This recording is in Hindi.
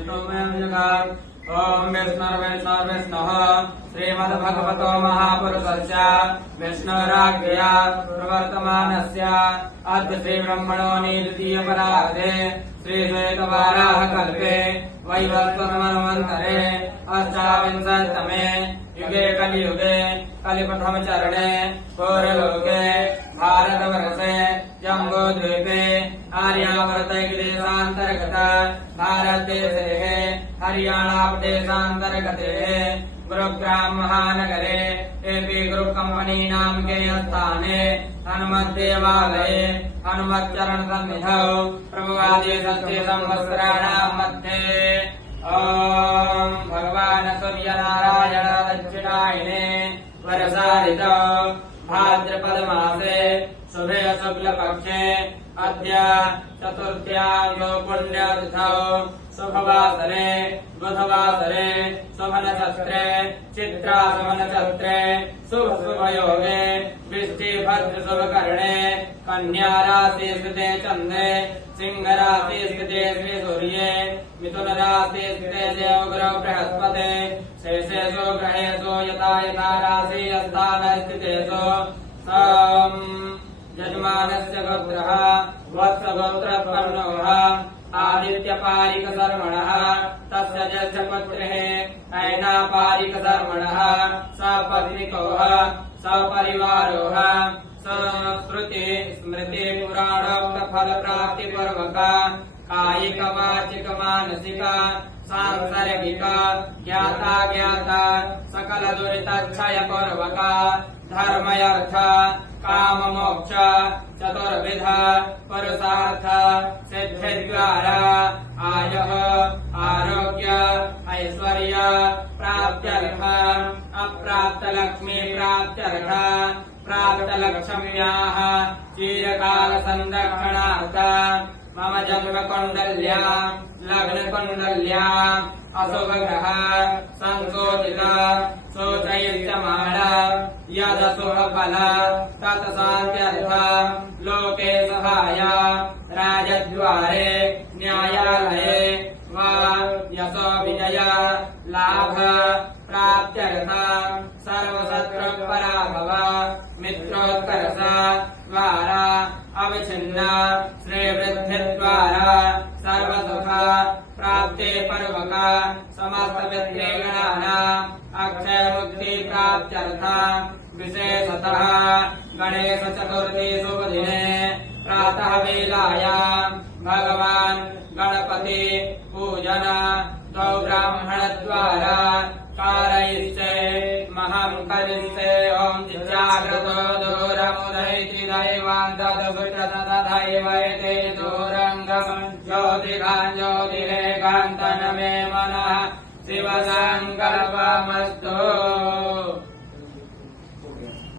विष्णुमेव जगात् ओम विष्णुर्विष्णुर्विष्णुः श्रीमद्भगवतो महापुरुषस्य विष्णुराज्ञया प्रवर्तमानस्य अद्य श्रीब्रह्मणो द्वितीयपरार्धे श्रीश्वेतवाराह कल्पे वैवस्वतमन्वन्तरे अष्टाविंशतमे युगे कलियुगे कलिप्रथमचरणे पौरलोके भारतवर्षे जम्बूद्वीपे आर्यावर्तदेशान्तर्गत भारतदेशे हरियाणाप्रदेशान्तर्गते गुरुग्राम महानगरे एपी ग्रुप कंपनी नाम के स्थाने हनुमत देवालये हनुमच्चरण सन्निधौ प्रभुवादी सत्य संवत्सराणां मध्ये ओम भगवान सूर्य नारायण दक्षिणायने वर्षाऋतौ भाद्रपद मासे शुभे शुक्ल पक्षे अद्य चतुर्थ्यां पुण्यतिथौ शुभवासरे बुधवासरे शुभनक्षत्रे चित्रा शुभनक्षत्रे शुभयोगे वृष्टिभद्र शुभकर्णे कन्या राशि स्थिते चंद्रे सिंह राशि स्थिते श्री सूर्ये मिथुन राशि स्थिते देवगुरौ बृहस्पते शेषेषु ग्रहेषु यथा यथा राशि स्थान स्थितेषु यजमानस्य गोत्रः वत्सगोत्रपन्नोः आदित्यपारिक शर्मणः तस्य ज्येष्ठपुत्रः ऐनापारिकशर्मणः सपत्निकोः सपरिवारोः संस्कृति स्मृति पुराणोक्त फल प्राप्ति पूर्वक कायिक वाचिक मानसिक सांसर्गिक ज्ञाता ज्ञाता सकल दुरितक्षय पूर्वक धर्मयर्थ काम मोक्ष चतुर्विध पुरुषार्थ सिद्धि द्वारा आयुः आरोग्य ऐश्वर्य प्राप्त्यर्थ अप्राप्त लक्ष्मी प्राप्त्यर्थ प्राप्त लक्ष्म्याः चिरकाल संरक्षणार्थ मम जन्म कुंडल्या लग्न कुंडल्या अशुभ ग्रह संशोधित शोचयिष्यमाण यदशुभ फल तत्शान्त्यर्थ लोके सहाय राजद्वारे न्यायालये वा यशो विजय लाभ प्राप्त्यर्थ सर्वशत्रु पराभव मित्रोत्कर्ष द्वारा अविच्छिन्न श्रीवृद्धि द्वारा सर्वसुख प्राप्ते पर्वक समस्त पितृगणानाम् अक्षय मुक्ति प्राप्त्यर्थ विशेषतः गणेश चतुर्थी शुभ दिने प्रातः वेलायां भगवान गणपति पूजन द्वौ ब्राह्मण द्वारा कारयिष्ये महं करिष्ये ओम जाग्रतो दूरमुदयति दैवान्तदुष्टतथैवैते दूरङ्गं ज्योतिरेकान्तन मे मनः शिवसङ्कल्पमस्तु।